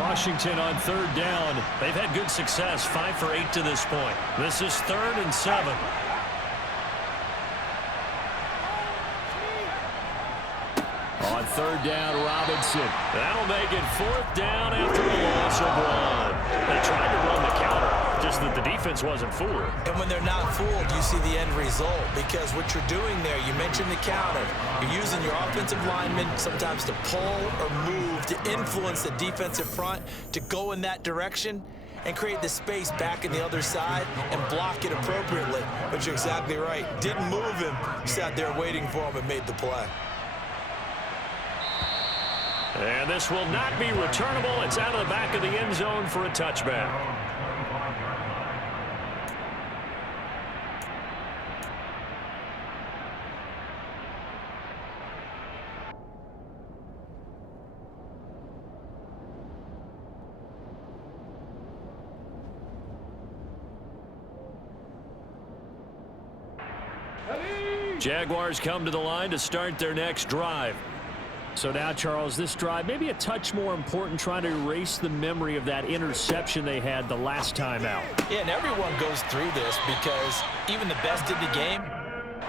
Washington on third down. They've had good success, 5 for 8 to this point. This is 3rd and 7. On third down, Robinson. That'll make it 4th down after a loss of 1. They tried to run the counter, just that the defense wasn't fooled. And when they're not fooled, you see the end result, because what you're doing there, you mentioned the counter. You're using your offensive linemen sometimes to pull or move to influence the defensive front to go in that direction and create the space back in the other side and block it appropriately. But you're exactly right. Didn't move him. Sat there waiting for him and made the play. And this will not be returnable. It's out of the back of the end zone for a touchback. Jaguars come to the line to start their next drive. So now, Charles, this drive maybe a touch more important, trying to erase the memory of that interception they had the last time out. Yeah, and everyone goes through this, because even the best in the game,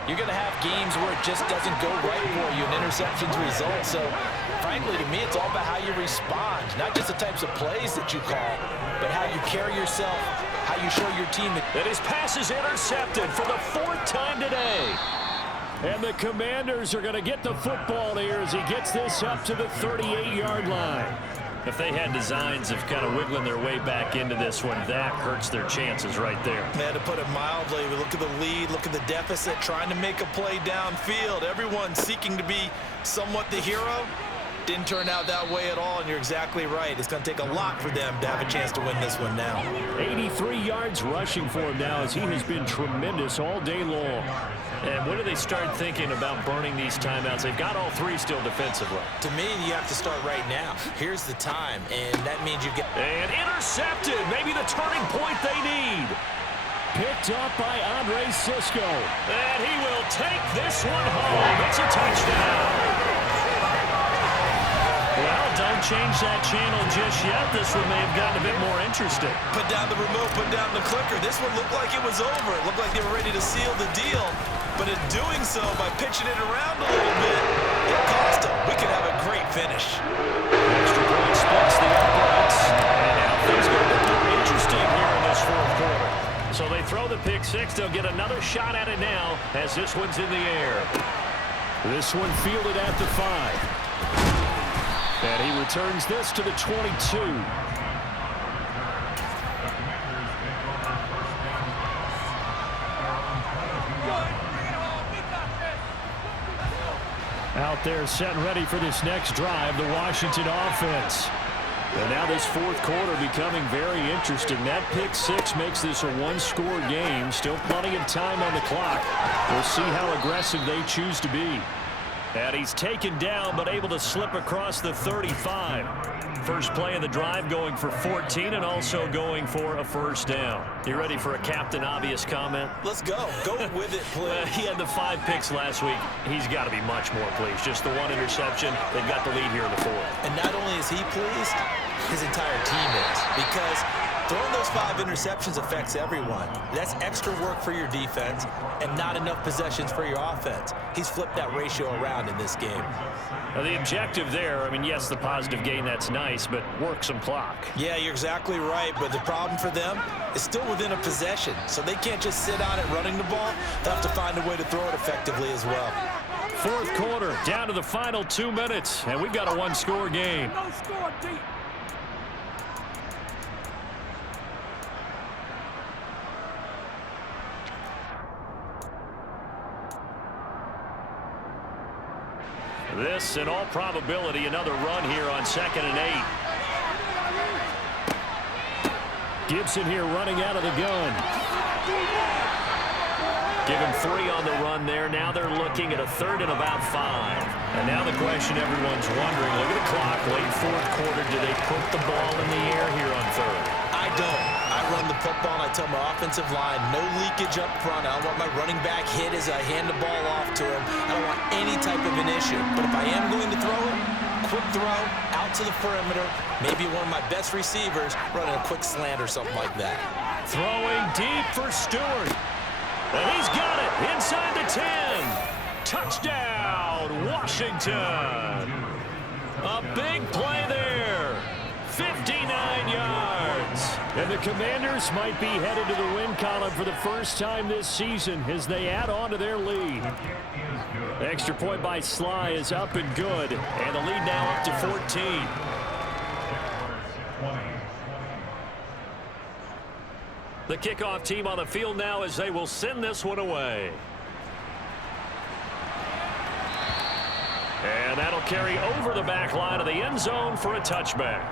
you're going to have games where it just doesn't go right for you and interceptions result. So, frankly, to me, it's all about how you respond, not just the types of plays that you call, but how you carry yourself, how you show your team. That his pass is intercepted for the 4th time today. And the Commanders are going to get the football here as he gets this up to the 38-yard line. If they had designs of kind of wiggling their way back into this one, that hurts their chances right there. Man, to put it mildly, we look at the lead, look at the deficit, trying to make a play downfield. Everyone seeking to be somewhat the hero. Didn't turn out that way at all, and you're exactly right. It's going to take a lot for them to have a chance to win this one now. 83 yards rushing for him now, as he has been tremendous all day long. And when do they start thinking about burning these timeouts? They've got all 3 still defensively. To me, you have to start right now. Here's the time, and that means you get... And intercepted, maybe the turning point they need. Picked up by Andre Sisco. And he will take this one home. It's a touchdown. Well, don't change that channel just yet. This one may have gotten a bit more interesting. Put down the remote, put down the clicker. This one looked like it was over. It looked like they were ready to seal the deal. But in doing so, by pitching it around a little bit, it cost them. We could have a great finish. Extra point splits the uprights. And now things are going to be more interesting here in this 4th quarter. So they throw the pick 6. They'll get another shot at it now as this one's in the air. This one fielded at the 5. And he returns this to the 22. Out there set and ready for this next drive, the Washington offense. And now this 4th quarter becoming very interesting. That pick 6 makes this a 1-score game. Still plenty of time on the clock. We'll see how aggressive they choose to be. And he's taken down, but able to slip across the 35. First play of the drive, going for 14 and also going for a 1st down. You ready for a Captain Obvious comment? Let's go. Go with it, please. He had the 5 picks last week. He's got to be much more pleased. Just the 1 interception. They've got the lead here in the 4th. And not only is he pleased, his entire team is. Because throwing those 5 interceptions affects everyone. That's extra work for your defense and not enough possessions for your offense. He's flipped that ratio around in this game. Now the objective there, I mean, yes, the positive gain, that's nice, but work some clock. Yeah, you're exactly right, but the problem for them is still within a possession, so they can't just sit on it running the ball. They'll have to find a way to throw it effectively as well. 4th quarter, down to the final 2 minutes, and we've got a 1-score game. No score deep. This, in all probability, another run here on 2nd and 8. Gibson here running out of the gun. Give him 3 on the run there. Now they're looking at a 3rd and about 5. And now the question everyone's wondering, look at the clock, late 4th quarter, do they put the ball in the air here on 3rd? I don't. I run the football and I tell my offensive line, no leakage up front. I don't want my running back hit as I hand the ball off to him. I don't want any type of an issue. But if I am going to throw it, quick throw out to the perimeter. Maybe one of my best receivers running a quick slant or something like that. Throwing deep for Stewart. And he's got it inside the 10. Touchdown, Washington. A big play there. 59 yards. And the Commanders might be headed to the win column for the first time this season as they add on to their lead. Extra point by Sly is up and good. And the lead now up to 14. The kickoff team on the field now as they will send this one away. And that'll carry over the back line of the end zone for a touchback.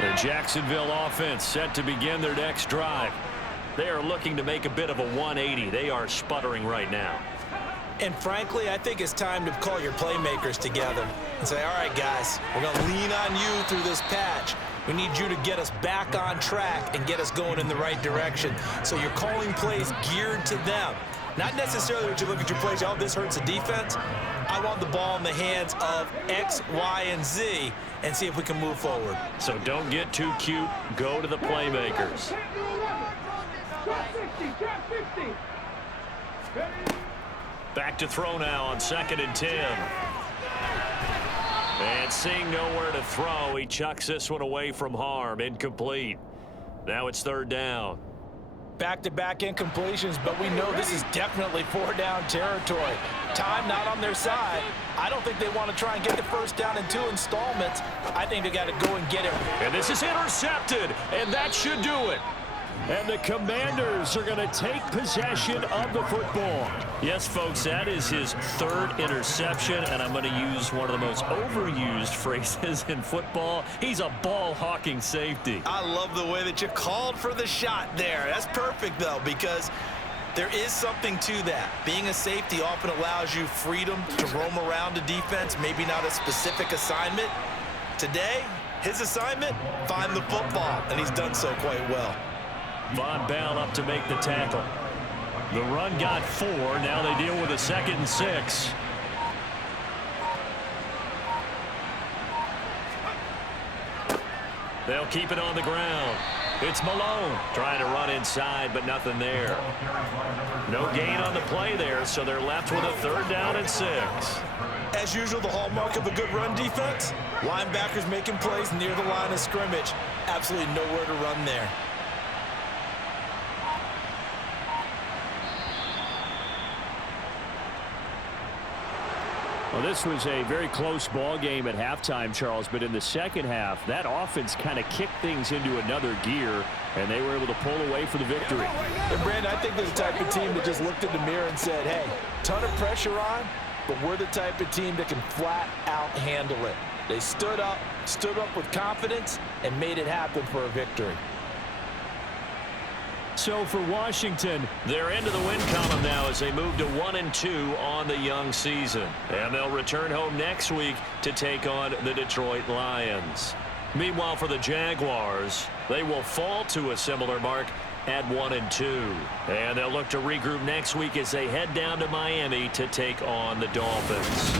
The Jacksonville offense set to begin their next drive. They are looking to make a bit of a 180. They are sputtering right now. And frankly, I think it's time to call your playmakers together and say, all right, guys, we're going to lean on you through this patch. We need you to get us back on track and get us going in the right direction. So you're calling plays geared to them. Not necessarily when you look at your plays, oh, this hurts the defense. I want the ball in the hands of X, Y, and Z and see if we can move forward. So don't get too cute. Go to the playmakers. Back to throw now on 2nd and 10. And seeing nowhere to throw, he chucks this one away from harm. Incomplete. Now it's 3rd down. Back-to-back incompletions, but we know this is definitely 4-down territory. Time not on their side. I don't think they want to try and get the first down in 2 installments. I think they got to go and get it. And this is intercepted, and that should do it. And the Commanders are going to take possession of the football. Yes, folks, that is his 3rd interception, and I'm going to use one of the most overused phrases in football. He's a ball-hawking safety. I love the way that you called for the shot there. That's perfect, though, because there is something to that. Being a safety often allows you freedom to roam around the defense, maybe not a specific assignment. Today, his assignment, find the football, and he's done so quite well. Von Bell up to make the tackle. The run got 4. Now they deal with a 2nd and 6. They'll keep it on the ground. It's Malone trying to run inside, but nothing there. No gain on the play there, so they're left with a 3rd down and 6. As usual, the hallmark of a good run defense, linebackers making plays near the line of scrimmage. Absolutely nowhere to run there. Well, this was a very close ball game at halftime, Charles, but in the second half, that offense kind of kicked things into another gear, and they were able to pull away for the victory. And, Brandon, I think they're the type of team that just looked in the mirror and said, hey, ton of pressure on, but we're the type of team that can flat out handle it. They stood up with confidence, and made it happen for a victory. So for Washington, they're into the win column now as they move to 1-2 on the young season. And they'll return home next week to take on the Detroit Lions. Meanwhile, for the Jaguars, they will fall to a similar mark at 1-2. And they'll look to regroup next week as they head down to Miami to take on the Dolphins.